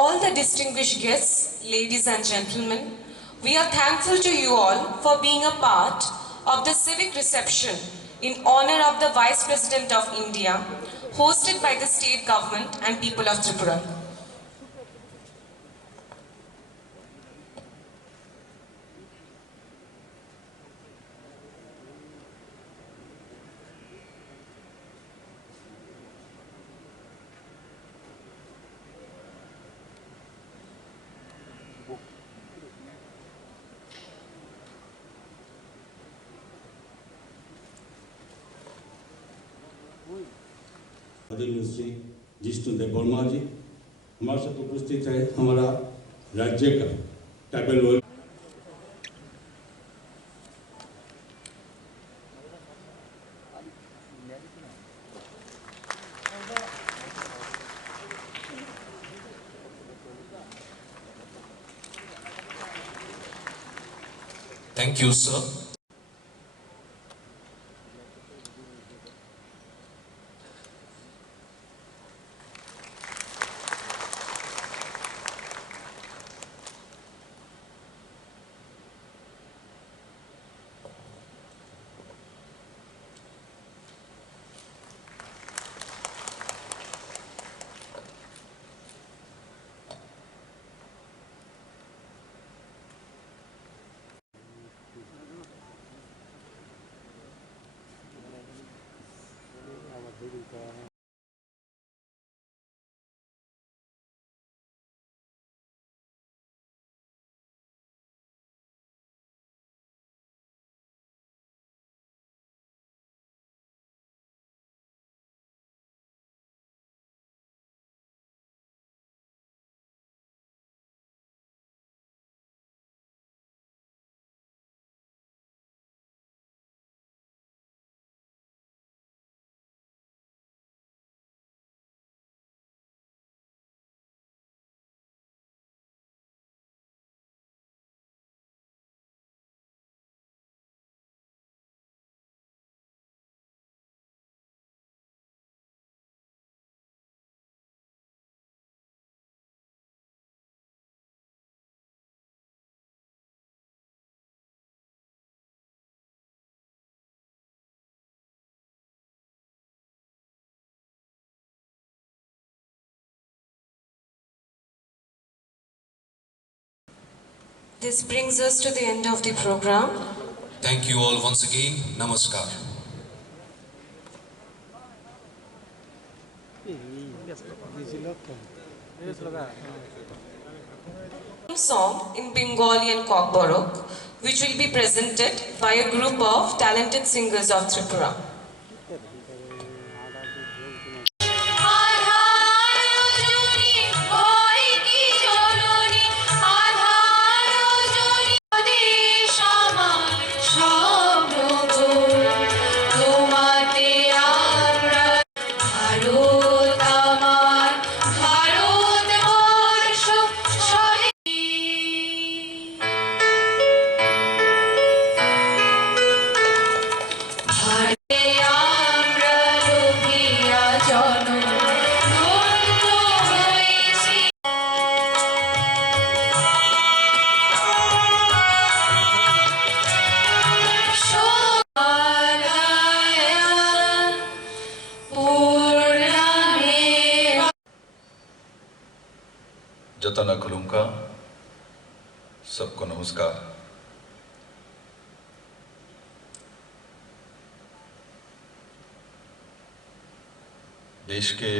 all the distinguished guests, ladies and gentlemen, we are thankful to you all for being a part of the civic reception in honor of the Vice President of India, hosted by the state government and people of Tripura. Shri Jishnu Dev Verma जी हमारे साथ उपस्थित है। हमारा राज्य का tribal world Thank you, sir. This brings us to the end of the program. Thank you all once again. Namaskar. Song in Bengali and Kokborok, which will be presented by a group of talented singers of Tripura. जतना खुलुमका सबको नमस्कार। देश के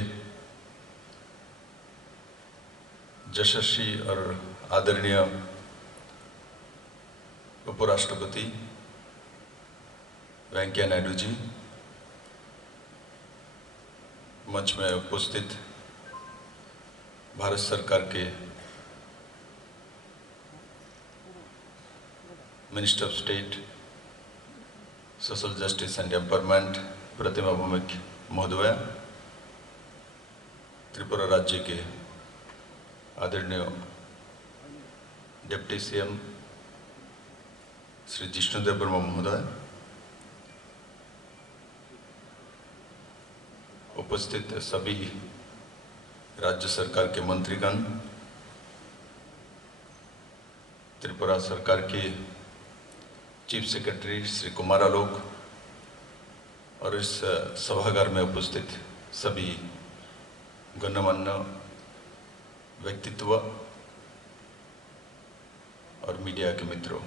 यशस्वी और आदरणीय उपराष्ट्रपति वेंकैया नायडू जी, मंच में उपस्थित भारत सरकार के minister of state social justice and empowerment Pratima Bhowmik महोदय, त्रिपुरा राज्य के आदरणीय डिप्टी सीएम श्री जिष्णु देव वर्मा महोदय, उपस्थित सभी राज्य सरकार के मंत्रीगण, त्रिपुरा सरकार के चीफ सेक्रेटरी श्री कुमार आलोक और इस सभागार में उपस्थित सभी गणमान्य व्यक्तित्व और मीडिया के मित्रों,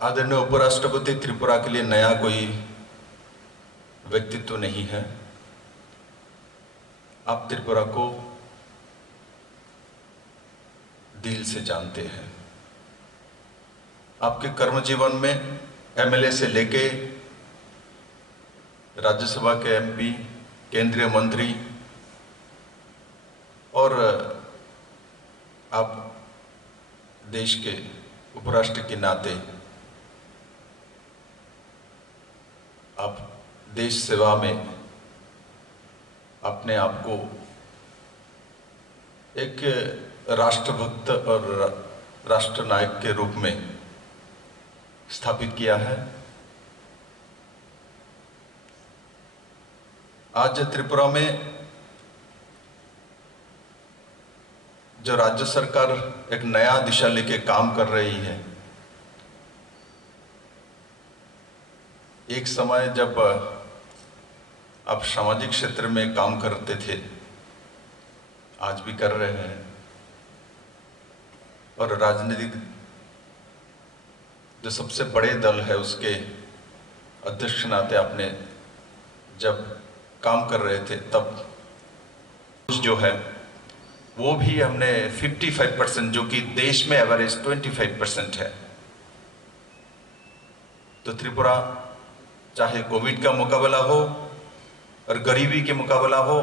आदरणीय उपराष्ट्रपति, त्रिपुरा के लिए नया कोई व्यक्तित्व नहीं है। आप त्रिपुरा को दिल से जानते हैं। आपके कर्म जीवन में एमएलए से लेके राज्यसभा के एमपी, केंद्रीय मंत्री और आप देश के उपराष्ट्र के नाते आप देश सेवा में अपने आप को एक राष्ट्रभक्त और राष्ट्र नायक के रूप में स्थापित किया है। आज त्रिपुरा में जो राज्य सरकार एक नया दिशा लेके काम कर रही है, एक समय जब आप सामाजिक क्षेत्र में काम करते थे, आज भी कर रहे हैं, और राजनीतिक जो सबसे बड़े दल है उसके अध्यक्ष नाते आपने जब काम कर रहे थे, तब जो है वो भी हमने 55%, जो कि देश में एवरेज 25% है। तो त्रिपुरा चाहे कोविड का मुकाबला हो और गरीबी के मुकाबला हो,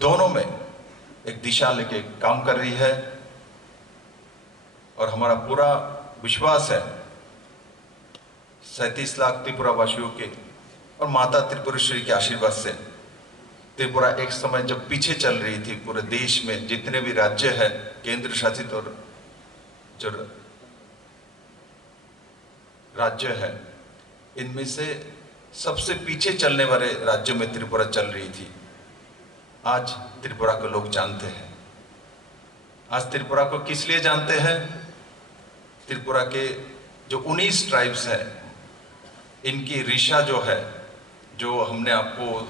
दोनों में एक दिशा लेके काम कर रही है। और हमारा पूरा विश्वास है 37 लाख त्रिपुरा वासियों के और माता त्रिपुरेश्वरी के आशीर्वाद से त्रिपुरा एक समय जब पीछे चल रही थी, पूरे देश में जितने भी राज्य है, केंद्र शासित और जो राज्य है, इनमें से सबसे पीछे चलने वाले राज्यों में त्रिपुरा चल रही थी। आज त्रिपुरा को लोग जानते हैं। आज त्रिपुरा को किस लिए जानते हैं? त्रिपुरा के जो 19 ट्राइब्स हैं, इनकी ऋषा जो है, जो हमने आपको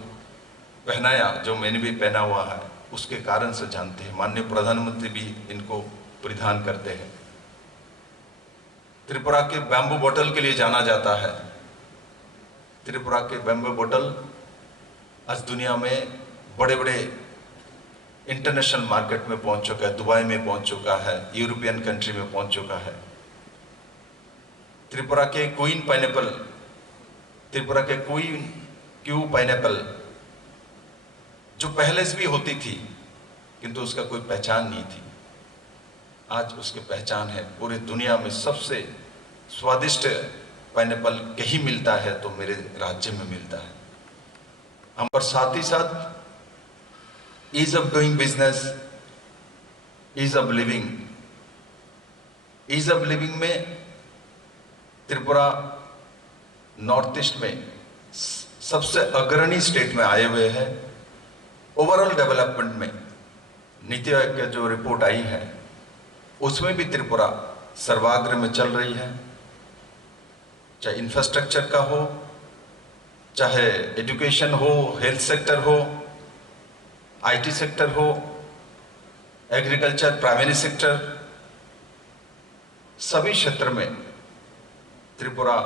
पहनाया, जो मैंने भी पहना हुआ है, उसके कारण से जानते हैं। माननीय प्रधानमंत्री भी इनको परिधान करते हैं। त्रिपुरा के बैम्बू बोतल के लिए जाना जाता है। त्रिपुरा के बैम्बू बोतल आज दुनिया में बड़े बड़े इंटरनेशनल मार्केट में पहुंच चुका है, दुबई में पहुंच चुका है, यूरोपियन कंट्री में पहुंच चुका है। त्रिपुरा के क्वीन पाइनएप्पल, त्रिपुरा के क्वीन क्यू पाइनएप्पल, जो पहले से भी होती थी किंतु उसका कोई पहचान नहीं थी, आज उसकी पहचान है। पूरी दुनिया में सबसे स्वादिष्ट पाइनएप्पल कहीं मिलता है तो मेरे राज्य में मिलता है। हम और साथ ही साथ ease of doing business, ease of living, ease of living में त्रिपुरा नॉर्थ ईस्ट में सबसे अग्रणी स्टेट में आए हुए हैं। ओवरऑल डेवलपमेंट में नीति आयोग की जो रिपोर्ट आई है उसमें भी त्रिपुरा सर्वाग्र में चल रही है। चाहे इंफ्रास्ट्रक्चर का हो, चाहे एजुकेशन हो, हेल्थ सेक्टर हो, आईटी सेक्टर हो, एग्रीकल्चर, प्राइमरी सेक्टर, सभी क्षेत्र में त्रिपुरा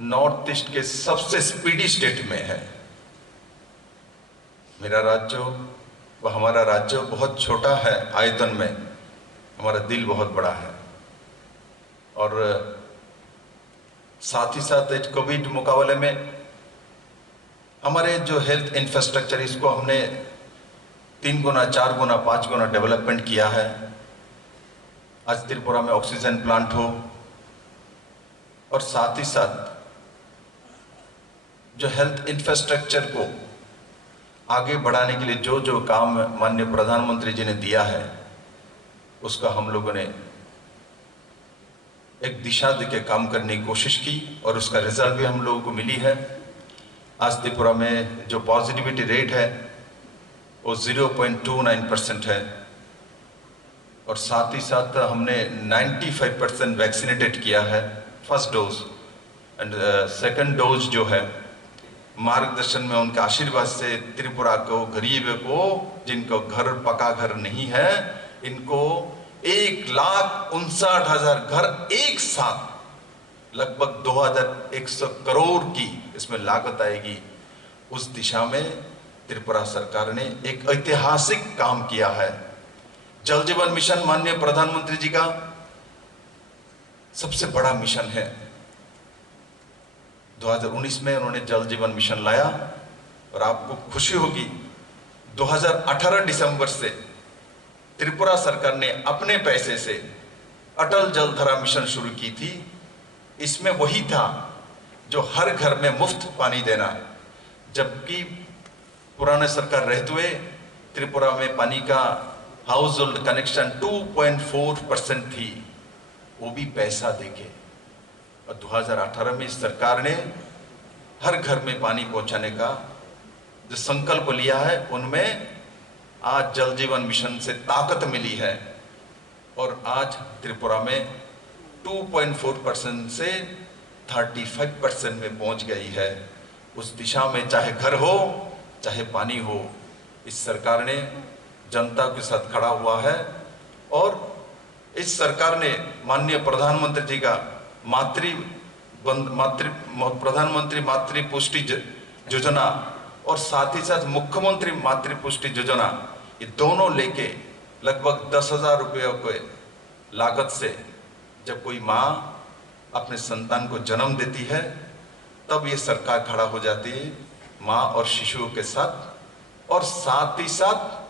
नॉर्थ ईस्ट के सबसे स्पीडी स्टेट में है। मेरा राज्य व हमारा राज्य बहुत छोटा है आयतन में, हमारा दिल बहुत बड़ा है। और साथ ही साथ इस कोविड मुकाबले में हमारे जो हेल्थ इंफ्रास्ट्रक्चर, इसको हमने 3 गुना, 4 गुना, 5 गुना डेवलपमेंट किया है। आज त्रिपुरा में ऑक्सीजन प्लांट हो, और साथ ही साथ जो हेल्थ इंफ्रास्ट्रक्चर को आगे बढ़ाने के लिए जो जो काम माननीय प्रधानमंत्री जी ने दिया है, उसका हम लोगों ने एक दिशा देके काम करने की कोशिश की और उसका रिजल्ट भी हम लोगों को मिली है। आज त्रिपुरा में जो पॉजिटिविटी रेट है वो 0.29% है, और साथ ही साथ हमने 95% वैक्सीनेटेड किया है first dose, and second dose जो है मार्गदर्शन में उनके आशीर्वाद से त्रिपुरा को, गरीब को, जिनको घर पका घर नहीं है, इनको 1,59,000 घर एक साथ, लगभग 2,100 करोड़ की इसमें लागत आएगी। उस दिशा में त्रिपुरा सरकार ने एक ऐतिहासिक काम किया है। जल जीवन मिशन माननीय प्रधानमंत्री जी का सबसे बड़ा मिशन है। 2019 में उन्होंने जल जीवन मिशन लाया, और आपको खुशी होगी 2018 दिसंबर से त्रिपुरा सरकार ने अपने पैसे से अटल जलधारा मिशन शुरू की थी। इसमें वही था जो हर घर में मुफ्त पानी देना, जबकि पुराने सरकार रहते हुए त्रिपुरा में पानी का हाउस होल्ड कनेक्शन 2.4% थी, वो भी पैसा देके। और 2018 में इस सरकार ने हर घर में पानी पहुंचाने का जो संकल्प लिया है, उनमें आज जल जीवन मिशन से ताकत मिली है, और आज त्रिपुरा में 2.4% से 35% में पहुंच गई है। उस दिशा में चाहे घर हो चाहे पानी हो, इस प्रधानमंत्री ने जनता के साथ खड़ा हुआ है। और इस सरकार ने माननीय प्रधानमंत्री जी का प्रधानमंत्री मातृ पुष्टि योजना और साथ ही साथ मुख्यमंत्री मातृ पुष्टि योजना, ये दोनों लेके लगभग 10,000 रुपये के लागत से जब कोई माँ अपने संतान को जन्म देती है, तब ये सरकार खड़ा हो जाती है माँ और शिशुओं के साथ। और साथ ही साथ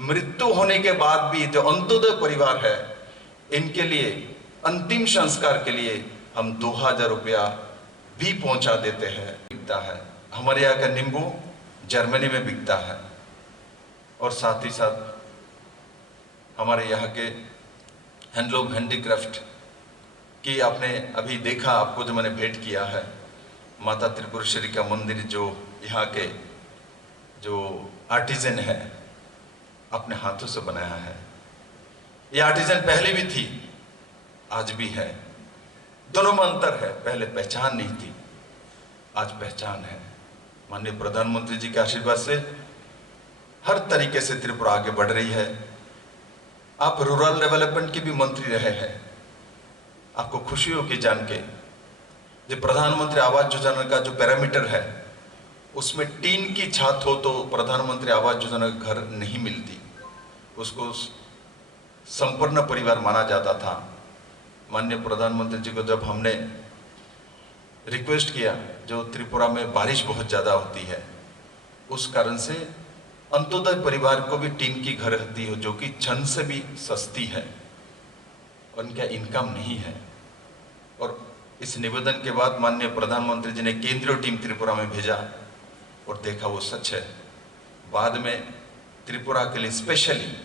मृत्यु होने के बाद भी जो अंत्योदय परिवार है, इनके लिए अंतिम संस्कार के लिए हम 2,000 रुपया भी पहुंचा देते हैं। बिकता है हमारे यहाँ का नींबू जर्मनी में बिकता है, और साथ ही साथ हमारे यहाँ के हैंडलूम हैंडीक्राफ्ट की आपने अभी देखा, आपको जो मैंने भेंट किया है माता त्रिपुरेश्वरी का मंदिर, जो यहाँ के जो आर्टिजन है अपने हाथों से बनाया है। ये आर्टिजन पहले भी थी, आज भी है, दोनों में अंतर है। पहले पहचान नहीं थी, आज पहचान है। माननीय प्रधानमंत्री जी के आशीर्वाद से हर तरीके से त्रिपुरा आगे बढ़ रही है। आप रूरल डेवलपमेंट के भी मंत्री रहे हैं, आपको खुशी होगी जान के, जो प्रधानमंत्री आवास योजना का जो पैरामीटर है, उसमें टीन की छत हो तो प्रधानमंत्री आवास योजना का घर नहीं मिलती, उसको संपूर्ण परिवार माना जाता था। माननीय प्रधानमंत्री जी को जब हमने रिक्वेस्ट किया, जो त्रिपुरा में बारिश बहुत ज़्यादा होती है, उस कारण से अंत्योदय परिवार को भी टीन की घर रहती हो, जो कि छन से भी सस्ती है, उनका इनकम नहीं है। और इस निवेदन के बाद माननीय प्रधानमंत्री जी ने केंद्रीय टीम त्रिपुरा में भेजा और देखा वो सच है। बाद में त्रिपुरा के लिए स्पेशली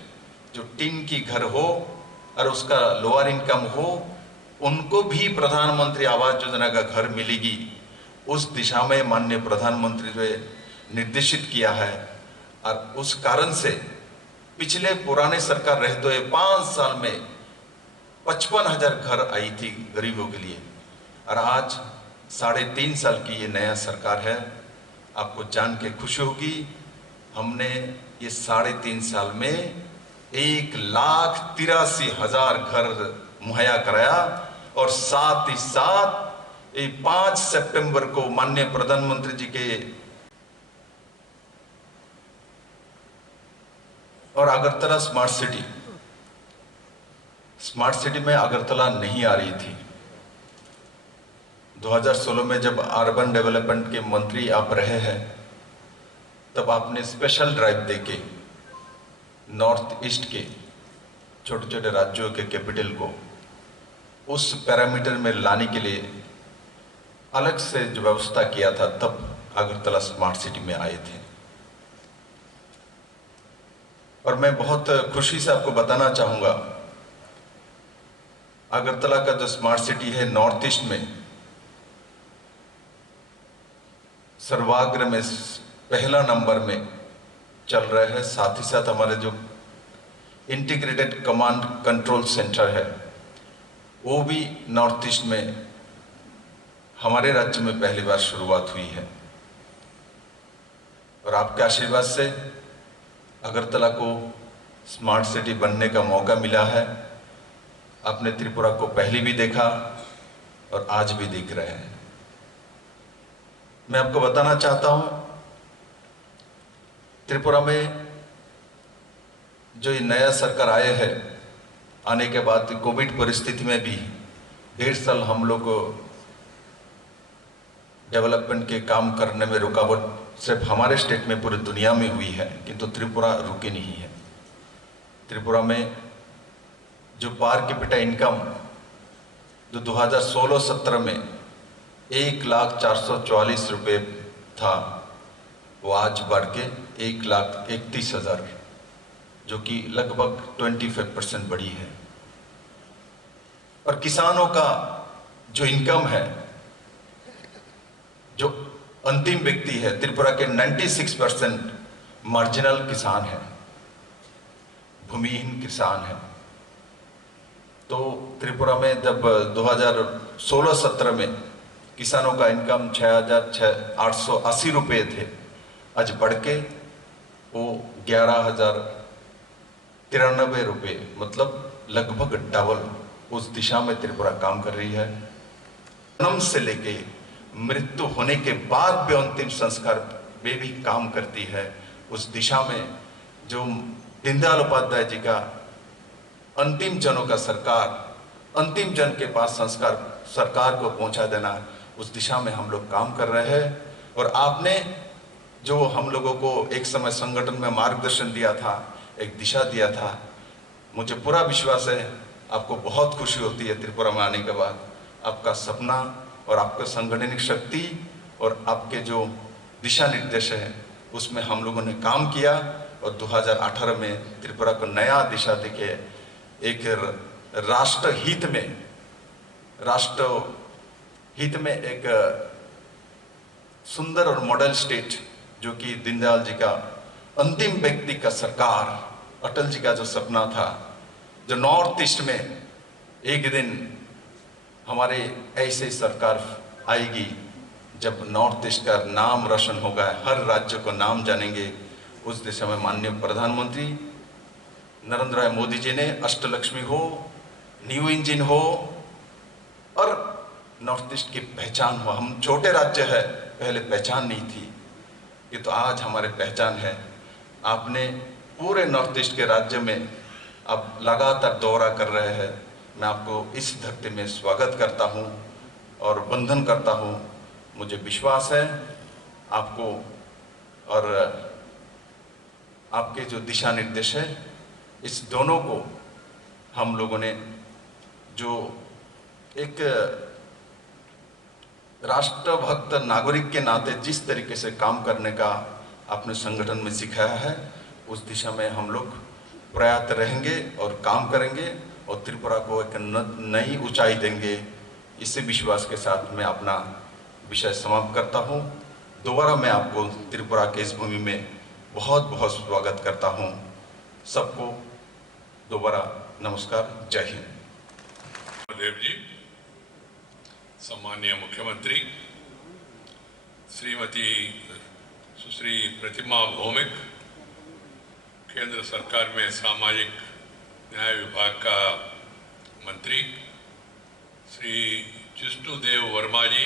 जो टीन की घर हो और उसका लोअर इनकम हो, उनको भी प्रधानमंत्री आवास योजना का घर मिलेगी। उस दिशा में माननीय प्रधानमंत्री ने निर्देशित किया है, और उस कारण से पिछले पुराने सरकार रहते हुए 5 साल में 55,000 घर आई थी गरीबों के लिए, और आज 3.5 साल की ये नया सरकार है। आपको जान के खुशी होगी, हमने ये 3.5 साल में 1,83,000 घर मुहैया कराया, और साथ ही साथ 5 सितंबर को माननीय प्रधानमंत्री जी के और अगरतला स्मार्ट सिटी में अगरतला नहीं आ रही थी। 2016 में जब अर्बन डेवलपमेंट के मंत्री आप रहे हैं, तब आपने स्पेशल ड्राइव देके नॉर्थ ईस्ट के छोटे छोटे राज्यों के कैपिटल को उस पैरामीटर में लाने के लिए अलग से जो व्यवस्था किया था, तब अगरतला स्मार्ट सिटी में आए थे। और मैं बहुत खुशी से आपको बताना चाहूंगा, अगरतला का जो स्मार्ट सिटी है नॉर्थ ईस्ट में सर्वाग्र में पहला नंबर में चल रहे हैं, साथ ही साथ हमारे जो इंटीग्रेटेड कमांड कंट्रोल सेंटर है वो भी नॉर्थ ईस्ट में हमारे राज्य में पहली बार शुरुआत हुई है। और आपके आशीर्वाद से अगरतला को स्मार्ट सिटी बनने का मौका मिला है। आपने त्रिपुरा को पहले भी देखा और आज भी देख रहे हैं। मैं आपको बताना चाहता हूं, त्रिपुरा में जो ये नया सरकार आए है, आने के बाद कोविड परिस्थिति में भी 1.5 साल हम लोग डेवलपमेंट के काम करने में रुकावट सिर्फ हमारे स्टेट में पूरी दुनिया में हुई है, किंतु त्रिपुरा रुकी नहीं है। त्रिपुरा में जो पर कैपिटा इनकम जो 2016-17 में 1,04,44 रुपये था, वो आज बढ़ के 1,31,000, जो कि लगभग 25% बढ़ी है। और किसानों का जो इनकम है, जो अंतिम व्यक्ति है, त्रिपुरा के 96% मार्जिनल किसान है, भूमिहीन किसान है। तो त्रिपुरा में जब 2016-17 में किसानों का इनकम 6,880 रुपये थे, आज बढ़ के वो 11,093 रुपये, मतलब लगभग डबल उस दिशा में त्रिपुरा काम कर रही है। जन्म से लेके मृत्यु होने के बाद भी अंतिम संस्कार में भी काम करती है। उस दिशा में जो दीनदयाल उपाध्याय जी का अंतिम जनों का सरकार, अंतिम जन के पास संस्कार सरकार को पहुंचा देना, उस दिशा में हम लोग काम कर रहे हैं। और आपने जो हम लोगों को एक समय संगठन में मार्गदर्शन दिया था, एक दिशा दिया था, मुझे पूरा विश्वास है आपको बहुत खुशी होती है त्रिपुरा में आने के बाद। आपका सपना और आपका संगठनिक शक्ति और आपके जो दिशा निर्देश है उसमें हम लोगों ने काम किया और 2018 में त्रिपुरा को नया दिशा देके एक राष्ट्र हित में एक सुंदर और मॉडल स्टेट, जो कि दीनदयाल जी का अंतिम व्यक्ति का सरकार, अटल जी का जो सपना था, जो नॉर्थ ईस्ट में एक दिन हमारे ऐसे सरकार आएगी जब नॉर्थ ईस्ट का नाम रोशन होगा, हर राज्य को नाम जानेंगे। उस दिशा में माननीय प्रधानमंत्री नरेंद्र भाई मोदी जी ने अष्टलक्ष्मी हो, न्यू इंजन हो और नॉर्थ ईस्ट की पहचान हो। हम छोटे राज्य है, पहले पहचान नहीं थी, ये तो आज हमारे पहचान है। आपने पूरे नॉर्थ ईस्ट के राज्य में अब लगातार दौरा कर रहे हैं। मैं आपको इस धरती में स्वागत करता हूं और वंदन करता हूं। मुझे विश्वास है आपको और आपके जो दिशा निर्देश है, इस दोनों को हम लोगों ने जो एक राष्ट्रभक्त नागरिक के नाते जिस तरीके से काम करने का आपने संगठन में सिखाया है, उस दिशा में हम लोग प्रयास रहेंगे और काम करेंगे और त्रिपुरा को एक नई ऊंचाई देंगे। इसी विश्वास के साथ मैं अपना विषय समाप्त करता हूं। दोबारा मैं आपको त्रिपुरा के इस भूमि में बहुत बहुत स्वागत करता हूं। सबको दोबारा नमस्कार, जय हिंद। देव जी, सम्माननीय मुख्यमंत्री श्रीमती सुश्री प्रतिमा भौमिक, केंद्र सरकार में सामाजिक न्याय विभाग का मंत्री श्री जिष्णुदेव वर्मा जी,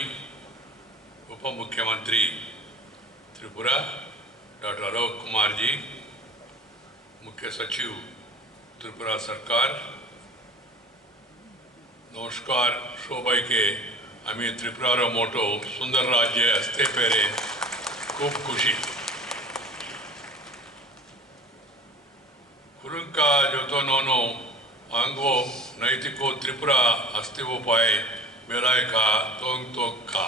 उप मुख्यमंत्री त्रिपुरा डॉक्टर अलोक कुमार जी, मुख्य सचिव त्रिपुरा सरकार, नमस्कार शोभाइके आम्ही त्रिपुरा मोटो सुंदर राज्य असते पेरे खूब खुशी कुरुंका जो नोनो आंगो नैतिको त्रिपुरा अस्तिवो पाए मेलाय का तोंग तोंग का।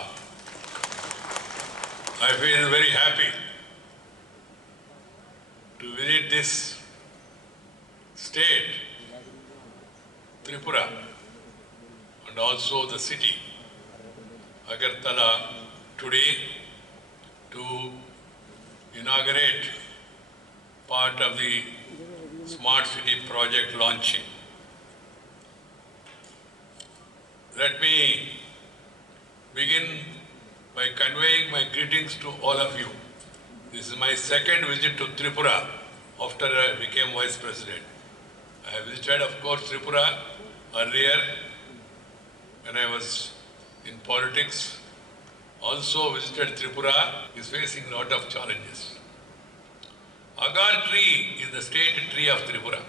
I feel very happy to visit this state, Tripura, and also the city, Agartala, today to inaugurate part of the Smart City project launching. Let me begin by conveying my greetings to all of you. This is my second visit to Tripura after I became Vice President. I have visited, of course, Tripura earlier when I was in politics. Also visited Tripura, is facing a lot of challenges. Agar tree is the state tree of Tripura.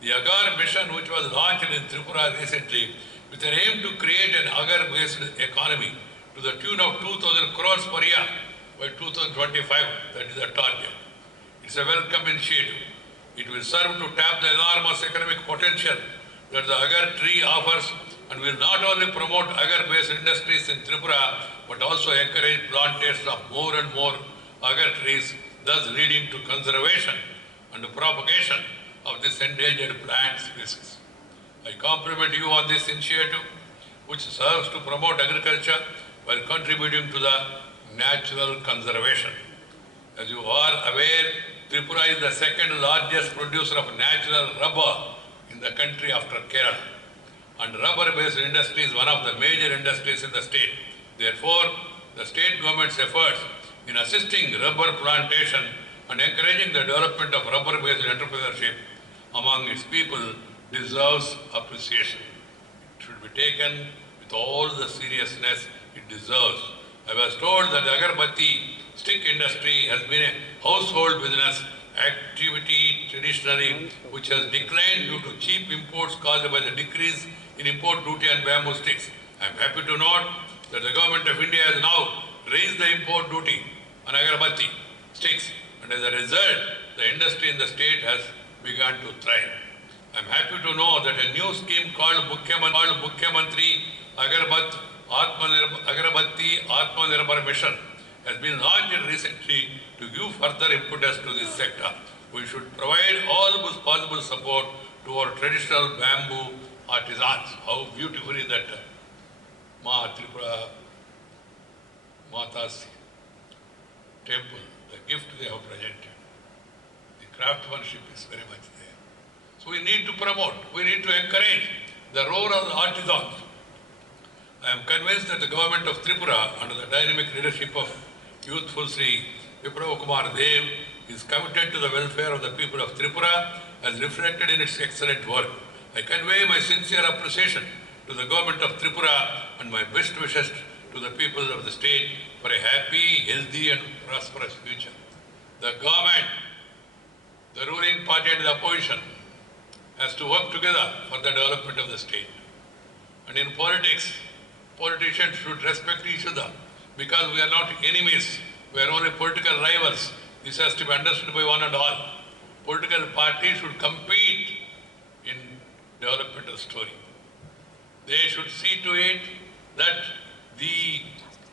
The Agar mission, which was launched in Tripura recently with an aim to create an agar-based economy to the tune of 2,000 crores per year by 2025, that is the target. It's a welcome initiative. It will serve to tap the enormous economic potential that the agar tree offers and will not only promote agar-based industries in Tripura, but also encourage plantations of more and more agar trees, thus leading to conservation and propagation of this endangered plant species. I compliment you on this initiative, which serves to promote agriculture while contributing to the natural conservation. As you are aware, Tripura is the second largest producer of natural rubber in the country after Kerala. And rubber-based industry is one of the major industries in the state. Therefore, the state government's efforts in assisting rubber plantation and encouraging the development of rubber-based entrepreneurship among its people deserves appreciation. It should be taken with all the seriousness it deserves. I was told that the agarbatti stick industry has been a household business activity traditionally, which has declined due to cheap imports caused by the decrease in import duty on bamboo sticks. I am happy to note that the government of India has now raised the import duty on agarbatti sticks, and as a result, the industry in the state has begun to thrive. I am happy to know that a new scheme called Mukhyamantri Agarbatti Atmanirbhar Mission has been launched recently to give further impetus to this sector. We should provide all possible support to our traditional bamboo artisans. How beautifully that Tripura Mata's temple, the gift they have presented. The craftsmanship is very much there. So we need to promote, we need to encourage the rural artisans. I am convinced that the government of Tripura, under the dynamic leadership of youthful Sri Viprav Kumar Dev, is committed to the welfare of the people of Tripura as reflected in its excellent work. I convey my sincere appreciation to the government of Tripura and my best wishes to the people of the state for a happy, healthy and prosperous future. The government, the ruling party and the opposition has to work together for the development of the state. And in politics, politicians should respect each other because we are not enemies, we are only political rivals. This has to be understood by one and all. Political parties should compete in development of the story. They should see to it that the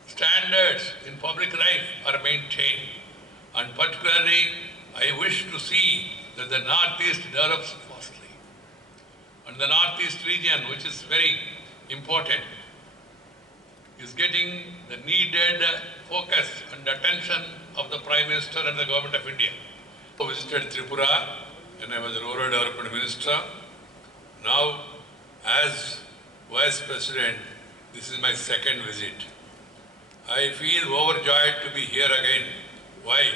standards in public life are maintained. And particularly, I wish to see that the Northeast develops fastly. And the Northeast region, which is very important, is getting the needed focus and attention of the Prime Minister and the Government of India. I visited Tripura when I was Rural Development Minister. Now, as Vice President, this is my second visit. I feel overjoyed to be here again. Why?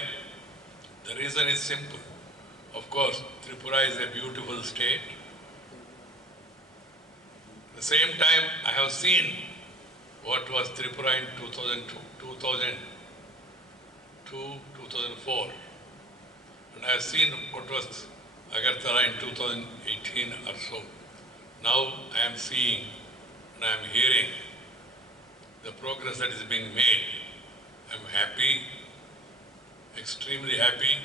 The reason is simple. Of course, Tripura is a beautiful state. At the same time, I have seen what was Tripura in 2002, 2004. And I have seen what was Agartala in 2018 or so. Now I am seeing and I am hearing the progress that is being made. I am happy, extremely happy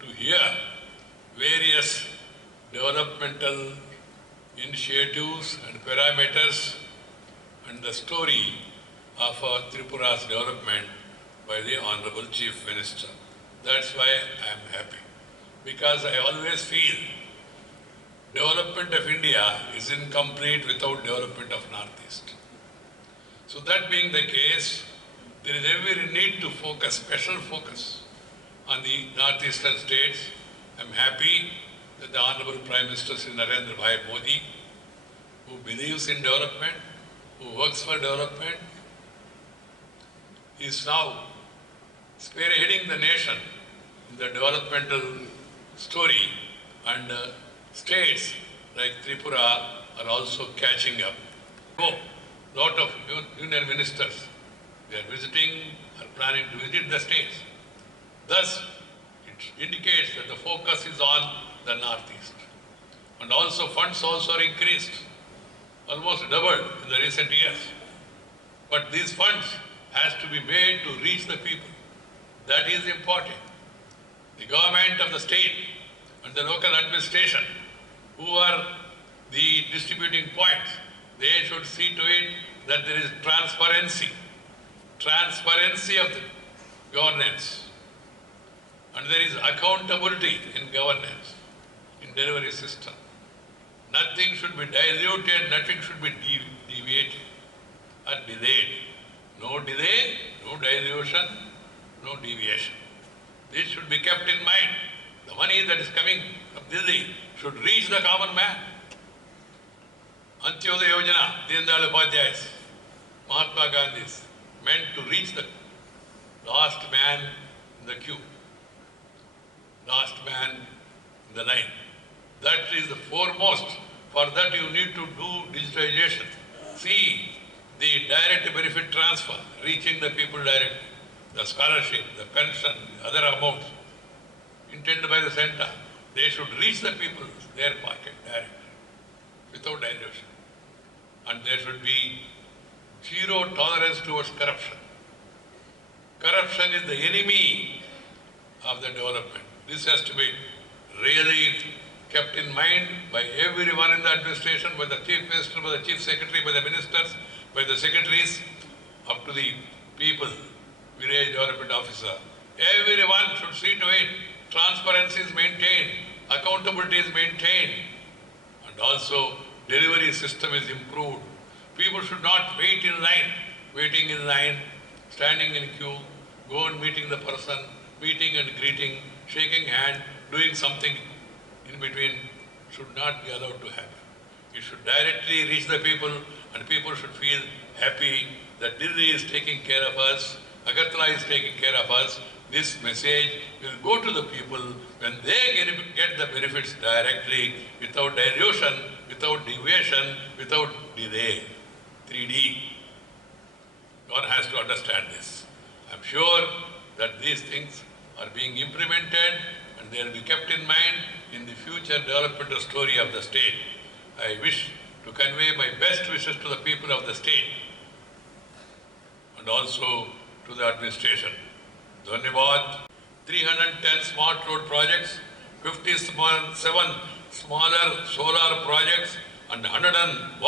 to hear various developmental initiatives and parameters and the story of Tripura's development by the Honorable Chief Minister. That's why I am happy. Because I always feel development of India is incomplete without development of Northeast. So that being the case, there is every need to focus, special focus on the Northeastern states I'm happy that the Honorable Prime Minister Sri Narendra Bhai Modi, who believes in development, who works for development, is now spearheading the nation in the developmental story, and states like Tripura are also catching up. A lot of union ministers, they are visiting, are planning to visit the states. Thus, it indicates that the focus is on the northeast. And also funds also are increased, almost doubled in the recent years. But these funds has to be made to reach the people. That is important. The government of the state and the local administration, who are the distributing points, they should see to it that there is transparency of the governance, and there is accountability in governance, in delivery system. Nothing should be diluted, nothing should be deviated or delayed. No delay, no dilution, no deviation. This should be kept in mind. The money that is coming from Delhi should reach the common man. Antyodaya Yojana, Deen Dayal Upadhyay's, Mahatma Gandhi's, meant to reach the last man in the queue, last man in the line. That is the foremost. For that you need to do digitization. See the direct benefit transfer, reaching the people directly, the scholarship, the pension, the other amounts intended by the center, they should reach the people, their pocket directly, without dilution. And there should be zero tolerance towards corruption. Corruption is the enemy of the development. This has to be really kept in mind by everyone in the administration, by the Chief Minister, by the Chief Secretary, by the ministers, by the secretaries, up to the people, village development officer. Everyone should see to it transparency is maintained, accountability is maintained, and also delivery system is improved. People should not wait in line, waiting in line, standing in queue, go and meeting the person, meeting and greeting, shaking hand, doing something in between should not be allowed to happen. It should directly reach the people, and people should feel happy that Delhi is taking care of us, Agartala is taking care of us. This message will go to the people when they get the benefits directly, without dilution, without deviation, without delay. 3D. One has to understand this. I'm sure that these things are being implemented and they will be kept in mind in the future developmental story of the state. I wish to convey my best wishes to the people of the state and also to the administration. Dhanyavad. 310 smart road projects, 57 smaller solar projects, and 101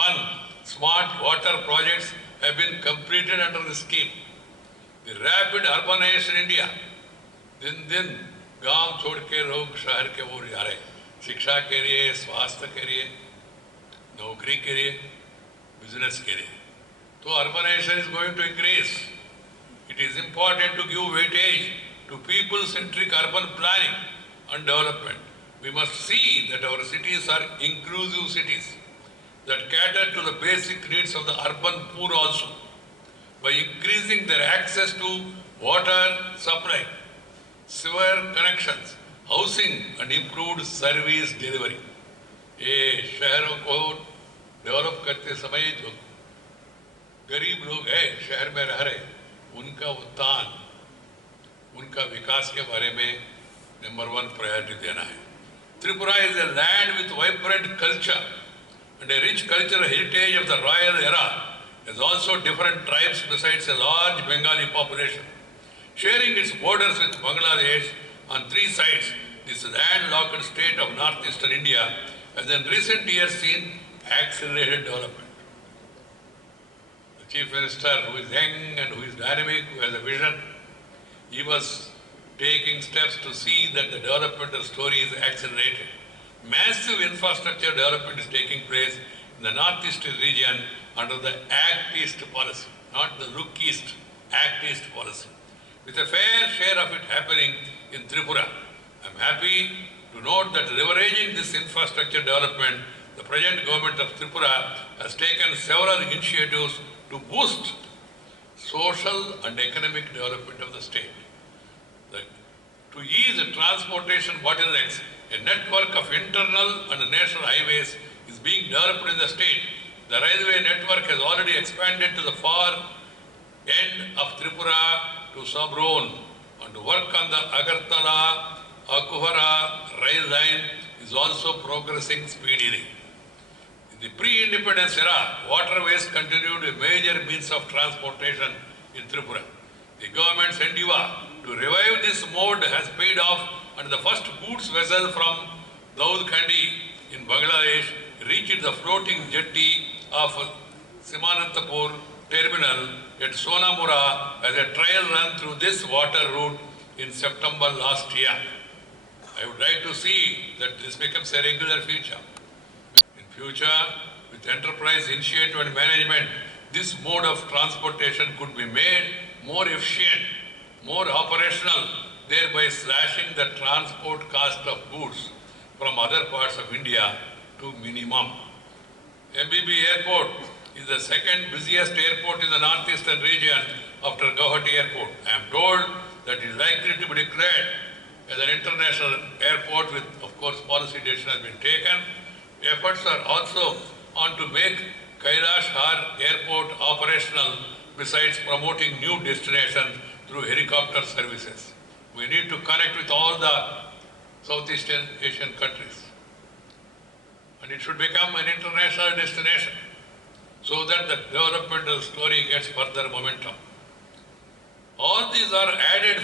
smart water projects have been completed under the scheme. The rapid urbanization in India, दिन गांव छोड़ के लोग शहर के ओर जा रहे, शिक्षा के लिए, स्वास्थ्य के लिए, नौकरी के लिए, बिजनेस के लिए. So urbanization is going to increase. It is important to give weightage to people-centric urban planning and development. We must see that our cities are inclusive cities that cater to the basic needs of the urban poor also, by increasing their access to water supply, sewer connections, housing and improved service delivery. ये शहरों को develop करते समय जो गरीब लोग हैं शहर में रह रहे, उनका उत्थान, उनका विकास के बारे में नंबर 1 प्रायोरिटी देना है. Tripura is a land with vibrant culture and a rich cultural heritage of the royal era. There is also different tribes besides a large Bengali population. Sharing its borders with Bangladesh on 3 sides, this landlocked state of northeastern India has in recent years seen accelerated development. The Chief Minister, who is young and who is dynamic, who has a vision, he was taking steps to see that the developmental story is accelerated. Massive infrastructure development is taking place in the northeastern region under the Act East policy, not the Look East, Act East policy, with a fair share of it happening in Tripura. I'm happy to note that leveraging this infrastructure development, the present government of Tripura has taken several initiatives to boost social and economic development of the state. To ease transportation bottlenecks, a network of internal and national highways is being developed in the state. The railway network has already expanded to the far end of Tripura to Sabron, and work on the Agartala-Akuhara rail line is also progressing speedily. In the pre-independence era, waterways continued a major means of transportation in Tripura. The government's endeavor to revive this mode has paid off, and the first goods vessel from Daudkhandi in Bangladesh reached the floating jetty of Simanantapur terminal at Sonamura as a trial run through this water route in September last year. I would like to see that this becomes a regular feature. In future, with enterprise initiative and management, this mode of transportation could be made more efficient, more operational, thereby slashing the transport cost of goods from other parts of India to minimum. MBB Airport is the second busiest airport in the northeastern region after Guwahati Airport. I am told that it is likely to be declared as an international airport with, of course, policy decision has been taken. Efforts are also on to make Kailash Har Airport operational, besides promoting new destinations through helicopter services. We need to connect with all the Southeast Asian countries. And it should become an international destination so that the developmental story gets further momentum. All these are added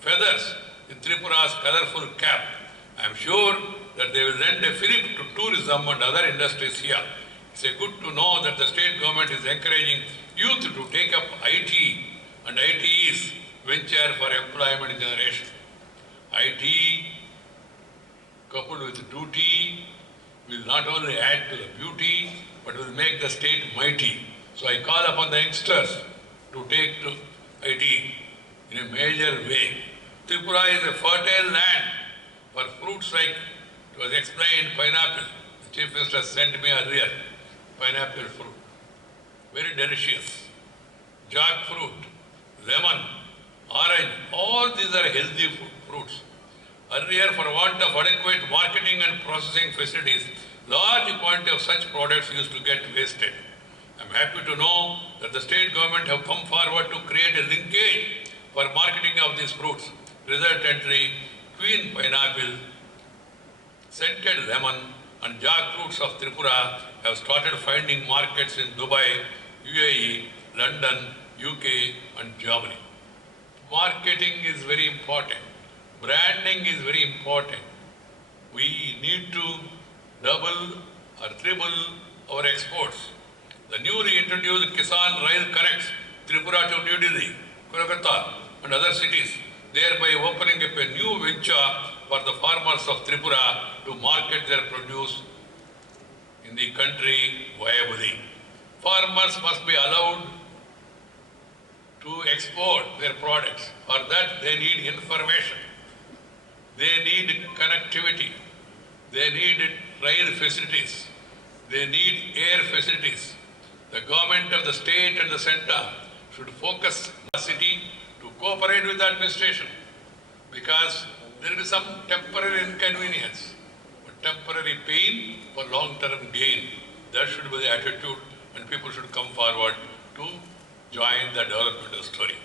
feathers in Tripura's colorful cap. I am sure that they will lend a fillip to tourism and other industries here. It's good to know that the state government is encouraging youth to take up IT and ITE's venture for employment generation. IT coupled with duty will not only add to the beauty but will make the state mighty. So I call upon the youngsters to take to IT in a major way. Tripura is a fertile land for fruits like, it was explained, pineapple. The Chief Minister sent me earlier, pineapple fruit. Very delicious. Jackfruit, lemon, orange, all these are healthy fruits. Earlier, for want of adequate marketing and processing facilities, large quantity of such products used to get wasted. I am happy to know that the state government have come forward to create a linkage for marketing of these fruits. Resultantly, Queen pineapple, scented lemon and jackfruits of Tripura have started finding markets in Dubai, UAE, London, UK and Germany. Marketing is very important. Branding is very important. We need to double or triple our exports. The newly introduced Kisan Rail connects Tripura to New Delhi, Kolkata and other cities, thereby opening up a new venture for the farmers of Tripura to market their produce in the country viably. Farmers must be allowed to export their products. For that, they need information. They need connectivity. They need rail facilities. They need air facilities. The government of the state and the center should focus on the city to cooperate with the administration, because there will be some temporary inconvenience, but temporary pain for long-term gain. That should be the attitude, and people should come forward to join the developmental story.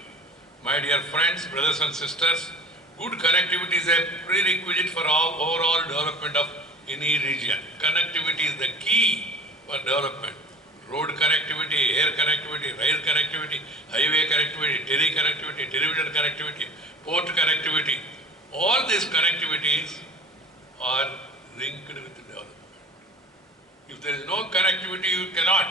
My dear friends, brothers and sisters, good connectivity is a prerequisite for overall development of any region. Connectivity is the key for development. Road connectivity, air connectivity, rail connectivity, highway connectivity, tele-connectivity, television connectivity, port connectivity. All these connectivities are linked with development. If there is no connectivity, you cannot.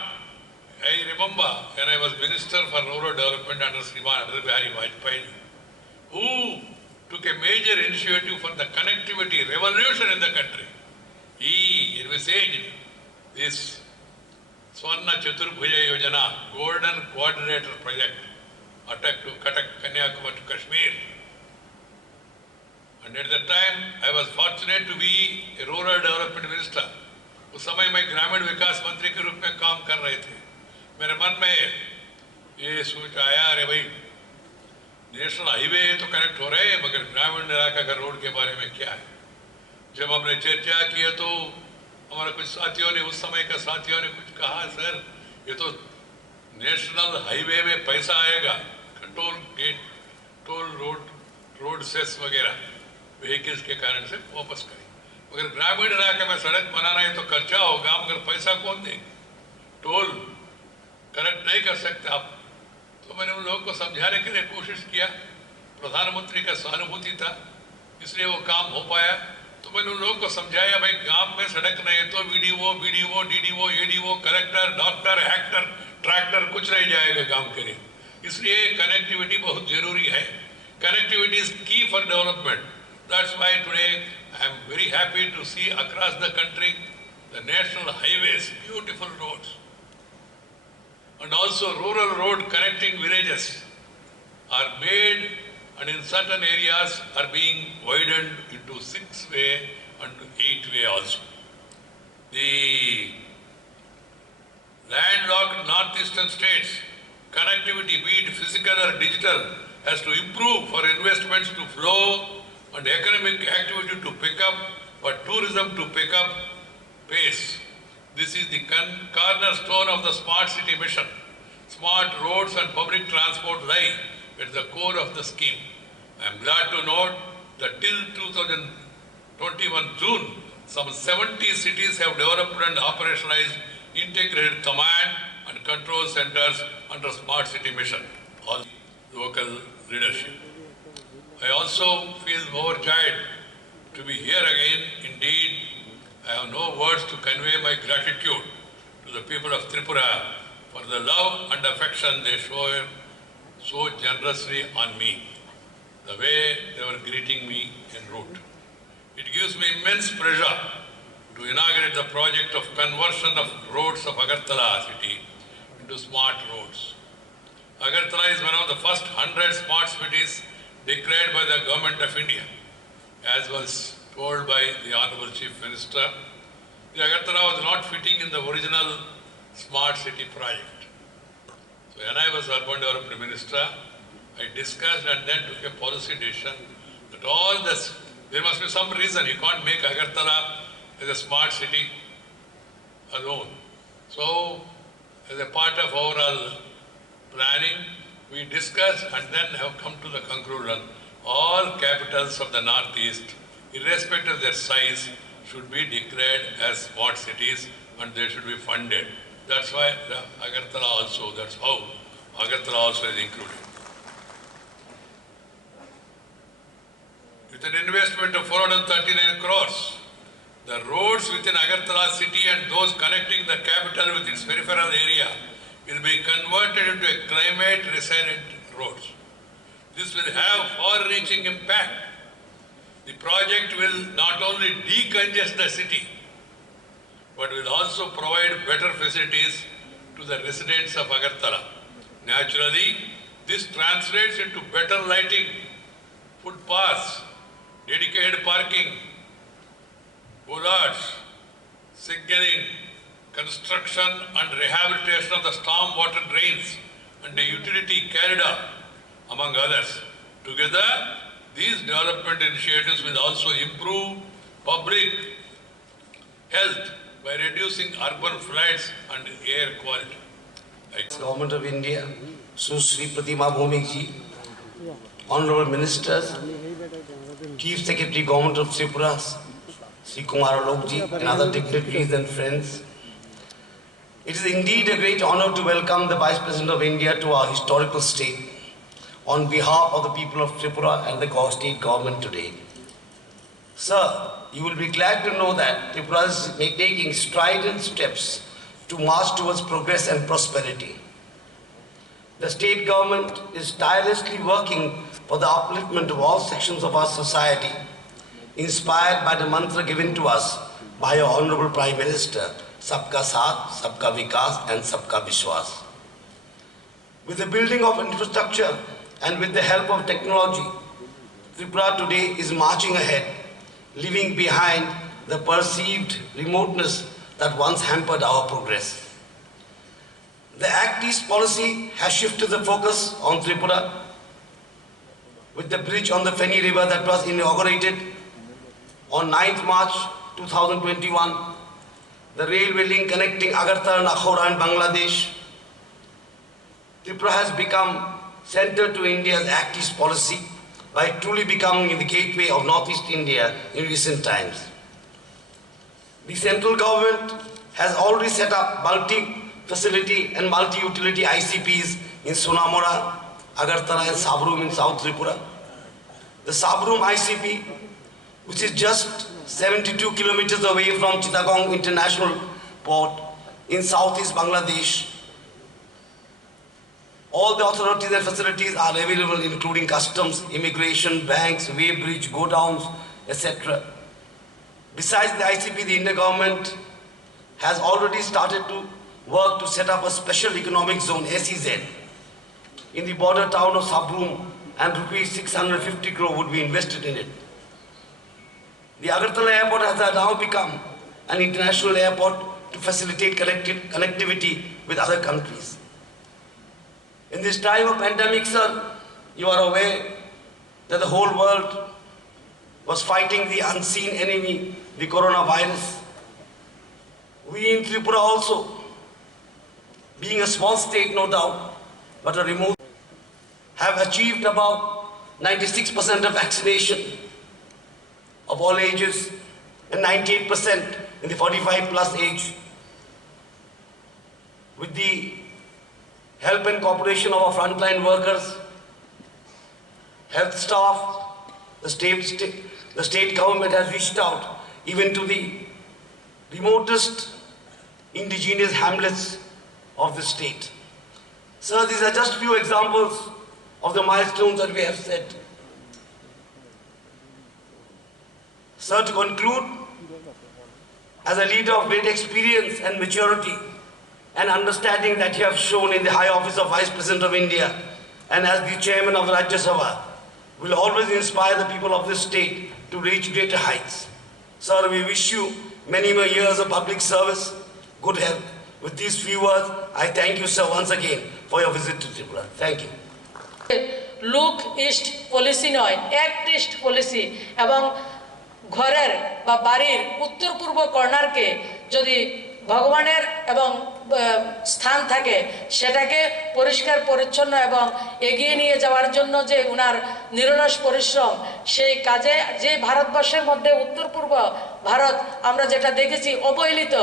I remember when I was Minister for Rural Development under Sriman Atal Bihari Vajpayee, who took a major initiative for the connectivity revolution in the country. He envisaged this Swarna Chaturbhuja Yojana, Golden Quadrilateral Project, Attak to Cuttack, Kanyakumari to Kashmir. And at that time, I was fortunate to be a rural development minister. उस समय मैं ग्रामीण विकास मंत्री के रूप में काम कर रहे थे. मेरे मन में ये सोच आया, अरे भाई नेशनल हाईवे तो कनेक्ट हो रहे हैं, मगर ग्रामीण इलाका का रोड के बारे में क्या है. जब हमने चर्चा की तो हमारे कुछ साथियों ने, उस समय के साथियों ने कुछ कहा, सर ये तो नेशनल हाईवे में पैसा आएगा, toll gate, toll road cess वगैरह व्हीकल्स के कारण से वापस करें, मगर ग्रामीण इलाके में सड़क बनाना है तो खर्चा होगा, मगर पैसा कौन देगा, टोल कलेक्ट नहीं कर सकते आप. तो मैंने उन लोगों को समझाने के लिए कोशिश किया. प्रधानमंत्री का सहानुभूति था, इसलिए वो काम हो पाया. तो मैंने उन लोगों को समझाया, भाई गांव में सड़क नहीं है तो video, DDO, ADO, collector, doctor, actor, tractor कुछ नहीं जाएगा गांव के लिए. इसलिए कनेक्टिविटी बहुत जरूरी है. Connectivity is key for development. That's why today I am very happy to see across the country the national highways, beautiful roads, and also rural road connecting villages are made, and in certain areas are being widened into 6-way and 8-way also. The landlocked northeastern states, connectivity, be it physical or digital, has to improve for investments to flow and economic activity to pick up, for tourism to pick up pace. This is the cornerstone of the Smart City mission. Smart roads and public transport lie at the core of the scheme. I am glad to note that till 2021 June, some 70 cities have developed and operationalized integrated command and control centers under Smart City mission, all local leadership. I also feel overjoyed to be here again. Indeed, I have no words to convey my gratitude to the people of Tripura for the love and affection they show so generously on me, the way they were greeting me en route. It gives me immense pleasure to inaugurate the project of conversion of roads of Agartala city into smart roads. Agartala is one of the first 100 smart cities declared by the Government of India, as was told by the Honorable Chief Minister. The Agartala was not fitting in the original smart city project. So when I was Urban Development Minister, I discussed and then took a policy decision that all this, there must be some reason. You can't make Agartala as a smart city alone. So as a part of overall planning, we discussed and then have come to the conclusion all capitals of the Northeast, irrespective of their size, should be declared as smart cities and they should be funded. That's why the Agartala also, that's how Agartala also is included. With an investment of 439 crores, the roads within Agartala city and those connecting the capital with its peripheral area will be converted into a climate resilient roads. This will have far-reaching impact. The project will not only decongest the city, but will also provide better facilities to the residents of Agartala. Naturally, this translates into better lighting, footpaths, dedicated parking, bollards, signaling, construction and rehabilitation of the storm water drains and the utility corridor, among others. Together, these development initiatives will also improve public health by reducing urban floods and air quality. Government of India, Susri Pratima Bhumik ji, Honorable Ministers, Chief Secretary Government of Tripura, Sri Kumar Alok ji, and other dignitaries and friends. It is indeed a great honor to welcome the Vice President of India to our historical state on behalf of the people of Tripura and the state government today. Sir, you will be glad to know that Tripura is taking strident steps to march towards progress and prosperity. The state government is tirelessly working for the upliftment of all sections of our society, inspired by the mantra given to us by our Honorable Prime Minister, Sabka Saath, Sabka Vikas and Sabka Vishwas. With the building of infrastructure and with the help of technology, Tripura today is marching ahead, leaving behind the perceived remoteness that once hampered our progress. The Act East policy has shifted the focus on Tripura with the bridge on the Feni River that was inaugurated on 9th March 2021, the railway link connecting Agartala, Nakhora and Bangladesh. Tripura has become center to India's Act East policy by truly becoming the gateway of Northeast India in recent times. The central government has already set up multi-facility and multi-utility ICPs in Sonamora, Agartala and Sabroom in South Tripura. The Sabroom ICP, which is just 72 kilometers away from Chittagong International Port in southeast Bangladesh. All the authorities and facilities are available, including customs, immigration, banks, weighbridge, go-downs, etc. Besides the ICP, the Indian government has already started to work to set up a special economic zone, SEZ, in the border town of Sabroom, and rupees 650 crore would be invested in it. The Agartala airport has now become an international airport to facilitate connectivity with other countries. In this time of pandemic, sir, you are aware that the whole world was fighting the unseen enemy, the coronavirus. We in Tripura also, being a small state, no doubt, but a remote, have achieved about 96% of vaccination of all ages and 98% in the 45 plus age. With the help and cooperation of our frontline workers, health staff, the state government has reached out even to the remotest indigenous hamlets of the state. Sir, these are just few examples of the milestones that we have set. Sir, to conclude, as a leader of great experience and maturity and understanding that you have shown in the high office of Vice President of India and as the chairman of the Rajya Sabha, will always inspire the people of this state to reach greater heights. Sir, we wish you many more years of public service, good health. With these few words, I thank you, sir, once again for your visit to Tripura. Thank you. Look east policy নয়, act east policy, এবং ঘরের বা বাড়ির উত্তর পূর্ব কর্নারকে যদি ভগবানের এবং স্থান থাকে সেটাকে পরিষ্কার পরিচ্ছন্ন এবং এগিয়ে নিয়ে যাওয়ার জন্য যে উনার নিরলস পরিশ্রম, সেই কাজে যে ভারতবর্ষের মধ্যে উত্তর পূর্ব ভারত আমরা যেটা দেখেছি অবহেলিত,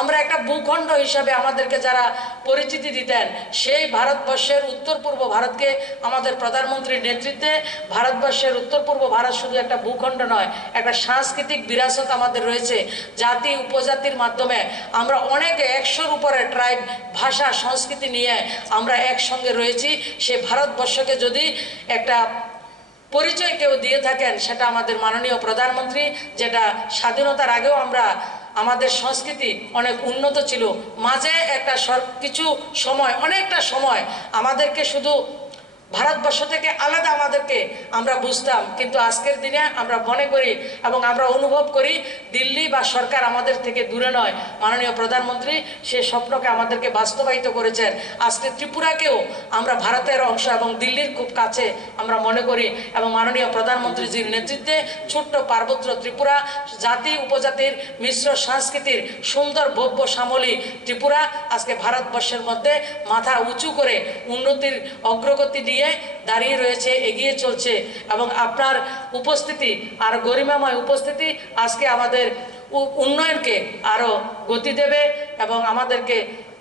আমরা একটা ভূখণ্ড হিসাবে আমাদেরকে যারা পরিচিতি দিতেন, সেই ভারতবর্ষের উত্তর পূর্ব ভারতকে আমাদের প্রধানমন্ত্রীর নেতৃত্বে ভারতবর্ষের উত্তর পূর্ব ভারত শুধু একটা ভূখণ্ড নয়, একটা সাংস্কৃতিক বিরাসত আমাদের রয়েছে। জাতি উপজাতির মাধ্যমে আমরা অনেক 100-র উপরে ট্রাইব, ভাষা, সংস্কৃতি নিয়ে আমরা একসঙ্গে রয়েছি। সে ভারতবর্ষকে যদি একটা পরিচয় কেউ দিয়ে থাকেন সেটা আমাদের মাননীয় প্রধানমন্ত্রী, যেটা স্বাধীনতার আগেও আমরা আমাদের সংস্কৃতি অনেক উন্নত ছিল। মাঝে একটা কিছু সময়, অনেকটা সময় আমাদেরকে শুধু ভারতবর্ষ থেকে আলাদা আমাদেরকে আমরা বুঝতাম, কিন্তু আজকের দিনে আমরা মনে করি এবং আমরা অনুভব করি দিল্লি বা সরকার আমাদের থেকে দূরে নয়। মাননীয় প্রধানমন্ত্রী সেই স্বপ্নকে আমাদেরকে বাস্তবায়িত করেছেন। আজকে ত্রিপুরাকেও আমরা ভারতের অংশ এবং দিল্লির খুব কাছে আমরা মনে করি, এবং মাননীয় প্রধানমন্ত্রীজির নেতৃত্বে ছোট্ট পার্বত্য ত্রিপুরা, জাতি উপজাতির মিশ্র সংস্কৃতির সুন্দর ভব্য শ্যামলী ত্রিপুরা আজকে ভারতবর্ষের মধ্যে মাথা উঁচু করে উন্নতির অগ্রগতি নিয়ে দাঁড়িয়ে রয়েছে, এগিয়ে চলছে। এবং আপনার উপস্থিতি আর গরিমাময় উপস্থিতি আজকে আমাদের উন্নয়নকে আরো গতি দেবে এবং আমাদেরকে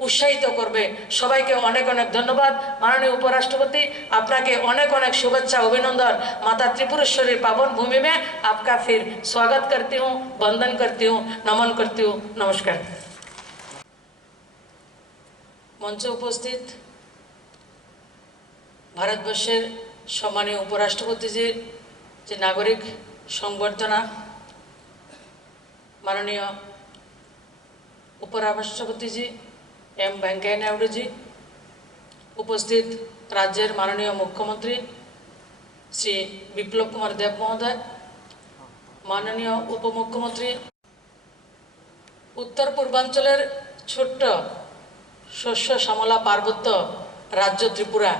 উৎসাহিত করবে। সবাইকে অনেক অনেক ধন্যবাদ। মাননীয় উপরাষ্ট্রপতি, আপনাকে অনেক অনেক শুভেচ্ছা, অভিনন্দন। माता त्रिपुरेश्वरी पावन भूमि में आपका फिर स्वागत करती हूँ, वंदन करती हूँ, नमन करती हूँ। नमस्कार। मंचे उपस्थित ভারতবর্ষের সম্মানীয় উপরাষ্ট্রপতিজির যে নাগরিক সংবর্ধনা, মাননীয় উপরাষ্ট্রপতিজি এম ভেঙ্কাইয়া নাইডুজি, উপস্থিত রাজ্যের মাননীয় মুখ্যমন্ত্রী শ্রী বিপ্লব কুমার দেব মহোদয়, মাননীয় উপমুখ্যমন্ত্রী, উত্তর পূর্বাঞ্চলের ছোট্ট শস্য শ্যামলা পার্বত্য রাজ্য ত্রিপুরা,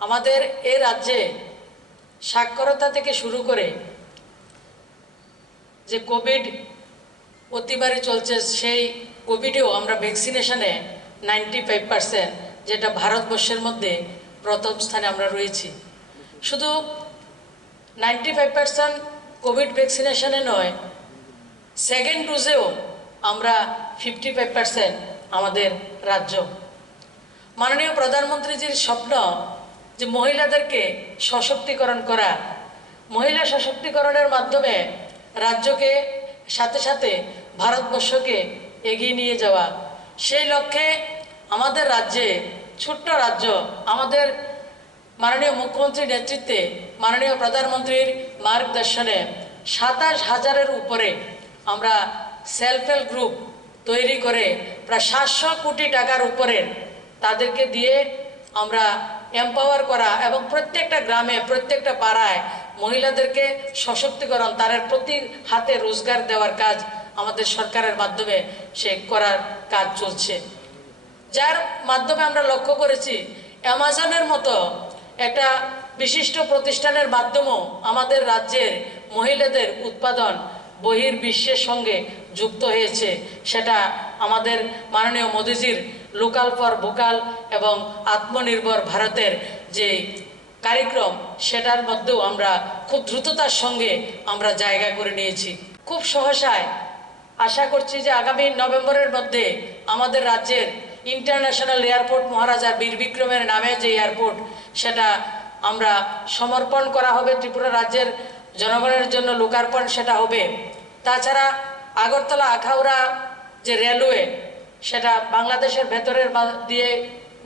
আমাদের এই রাজ্যে সাক্ষরতা থেকে শুরু করে যে কোভিড অতিবারই চলছে, সেই কোভিডেও আমরা ভ্যাকসিনেশনে 95%, যেটা ভারতবর্ষের মধ্যে প্রথম স্থানে আমরা রয়েছি। শুধু 95% কোভিড ভ্যাকসিনেশনে নয়, সেকেন্ড ডোজেও আমরা 55% আমাদের রাজ্য। মাননীয় প্রধানমন্ত্রীজির স্বপ্ন যে মহিলাদেরকে সশক্তিকরণ করা, মহিলা সশক্তিকরণের মাধ্যমে রাজ্যকে সাথে সাথে ভারতবর্ষকে এগিয়ে নিয়ে যাওয়া, সেই লক্ষ্যে আমাদের রাজ্যে, ছোট্ট রাজ্য, আমাদের মাননীয় মুখ্যমন্ত্রীর নেতৃত্বে, মাননীয় প্রধানমন্ত্রীর মার্গদর্শনে 27,000-এর উপরে আমরা সেলফ হেল্প গ্রুপ তৈরি করে প্রায় 700 কোটি টাকার উপরে তাদেরকে দিয়ে আমরা এম্পাওয়ার করা এবং প্রত্যেকটা গ্রামে, প্রত্যেকটা পাড়ায় মহিলাদেরকে সশক্তিকরণ, তাদের প্রতি হাতে রোজগার দেওয়ার কাজ আমাদের সরকারের মাধ্যমে সে করার কাজ চলছে। যার মাধ্যমে আমরা লক্ষ্য করেছি অ্যামাজনের মতো একটা বিশিষ্ট প্রতিষ্ঠানের মাধ্যমেও আমাদের রাজ্যের মহিলাদের উৎপাদন বহির্বিশ্বের সঙ্গে যুক্ত হয়েছে। সেটা আমাদের মাননীয় মোদিজির লোকাল ফর ভোকাল এবং আত্মনির্ভর ভারতের যে কার্যক্রম, সেটার মধ্যেও আমরা খুব দ্রুততার সঙ্গে আমরা জায়গা করে নিয়েছি। খুব সহসায় আশা করছি যে আগামী নভেম্বরের মধ্যে আমাদের রাজ্যের ইন্টারন্যাশনাল এয়ারপোর্ট মহারাজা বীর বিক্রমের নামে যে এয়ারপোর্ট, সেটা আমরা সমর্পণ করা হবে ত্রিপুরা রাজ্যের জনগণের জন্য, লোকার্পণ সেটা হবে। তাছাড়া আগরতলা আখাউড়া যে রেলওয়ে, সেটা বাংলাদেশের ভেতরের দিয়ে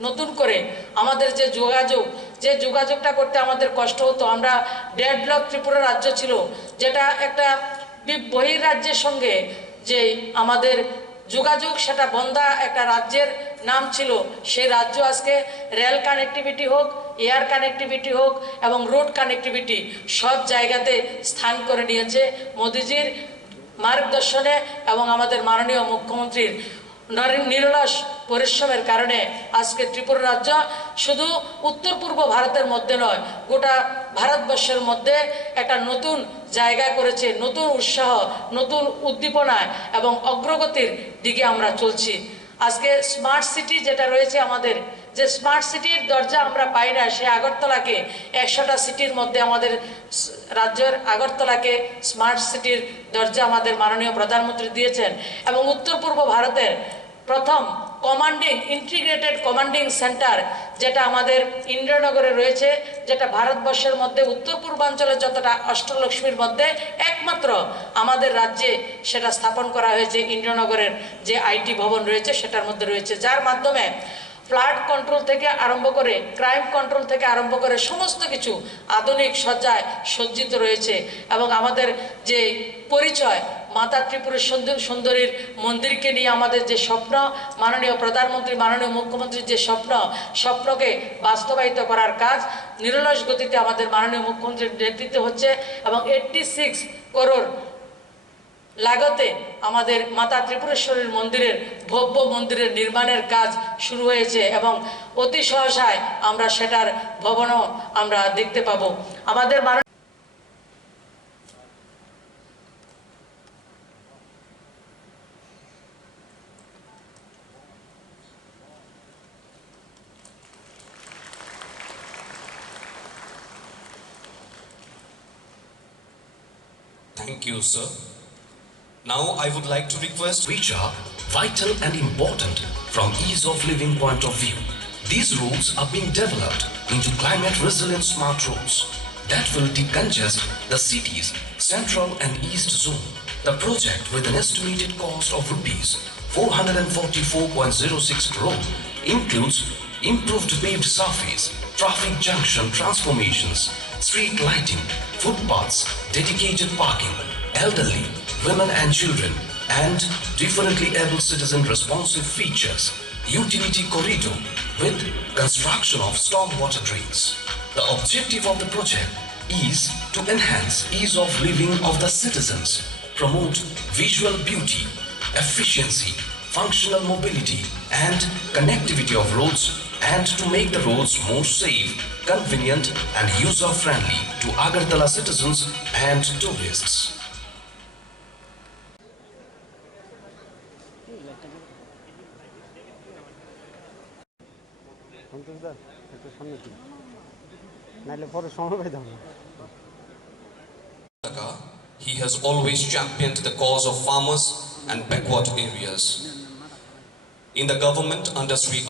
নতুন করে আমাদের যে যোগাযোগটা করতে আমাদের কষ্ট হতো, আমরা ডেডলক ত্রিপুরা রাজ্য ছিল, যেটা একটা বহির্রাজ্যের সঙ্গে যে আমাদের যোগাযোগ, সেটা বন্ধা একটা রাজ্যের নাম ছিল। সেই রাজ্য আজকে রেল কানেক্টিভিটি হোক, এয়ার কানেক্টিভিটি হোক এবং রোড কানেক্টিভিটি সব জায়গাতে স্থান করে নিয়েছে মোদিজির মার্গদর্শনে এবং আমাদের মাননীয় মুখ্যমন্ত্রীর নিরলস পরিশ্রমের কারণে আজকে ত্রিপুরা রাজ্য শুধু উত্তর পূর্ব ভারতের মধ্যে নয়, গোটা ভারতবর্ষের মধ্যে একটা নতুন জায়গা করেছে, নতুন উৎসাহ, নতুন উদ্দীপনায় এবং অগ্রগতির দিকে আমরা চলছি। আজকে স্মার্ট সিটি যেটা রয়েছে, আমাদের যে স্মার্ট সিটির দরজা আমরা পাই না, সে আগরতলাকে 100টা সিটির মধ্যে আমাদের রাজ্যের আগরতলাকে স্মার্ট সিটির দরজা আমাদের মাননীয় প্রধানমন্ত্রী দিয়েছেন। এবং উত্তর পূর্ব ভারতের প্রথম ইন্টিগ্রেটেড কমান্ডিং সেন্টার যেটা আমাদের ইন্দ্রনগরে রয়েছে, যেটা ভারতবর্ষের মধ্যে উত্তর পূর্বাঞ্চলে যতটা অষ্টলক্ষ্মীর মধ্যে একমাত্র আমাদের রাজ্যে সেটা স্থাপন করা হয়েছে। ইন্দ্রনগরের যে আইটি ভবন রয়েছে সেটার মধ্যে রয়েছে, যার মাধ্যমে ফ্লাড কন্ট্রোল থেকে আরম্ভ করে, ক্রাইম কন্ট্রোল থেকে আরম্ভ করে সমস্ত কিছু আধুনিক সজ্জায় সজ্জিত রয়েছে। এবং আমাদের যে পরিচয়, মাতা ত্রিপুরের সুন্দরীর মন্দিরকে নিয়ে আমাদের যে স্বপ্ন, মাননীয় প্রধানমন্ত্রী, মাননীয় মুখ্যমন্ত্রীর যে স্বপ্নকে বাস্তবায়িত করার কাজ নিরলস গতিতে আমাদের মাননীয় মুখ্যমন্ত্রীর নেতৃত্বে হচ্ছে। এবং 86 করোড় লাগতে আমাদের মাতা ত্রিপুরেশ্বরীর মন্দিরের ভব্য মন্দিরের নির্মাণের কাজ শুরু হয়েছে এবং অতি সহসায় আমরা সেটার ভবনও আমরা দেখতে পাবো। আমাদের Thank you, sir. Now I would like to request which are vital and important from ease of living point of view. These roads are being developed into climate resilient smart roads that will decongest the city's central and east zone. The project, with an estimated cost of rupees 444.06 crore, includes improved paved surface, traffic junction transformations, street lighting, footpaths, dedicated parking, elderly, women and children, and differently able citizen responsive features, utility corridor with construction of stormwater drains. The objective of the project is to enhance ease of living of the citizens, promote visual beauty, efficiency, functional mobility and connectivity of roads, and to make the roads more safe, convenient and user-friendly to Agartala citizens and tourists. He has always championed the cause of farmers and backward areas. In the government under Sri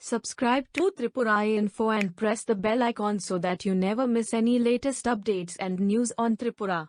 Subscribe to Tripura Info and press the bell icon so that you never miss any latest updates and news on Tripura.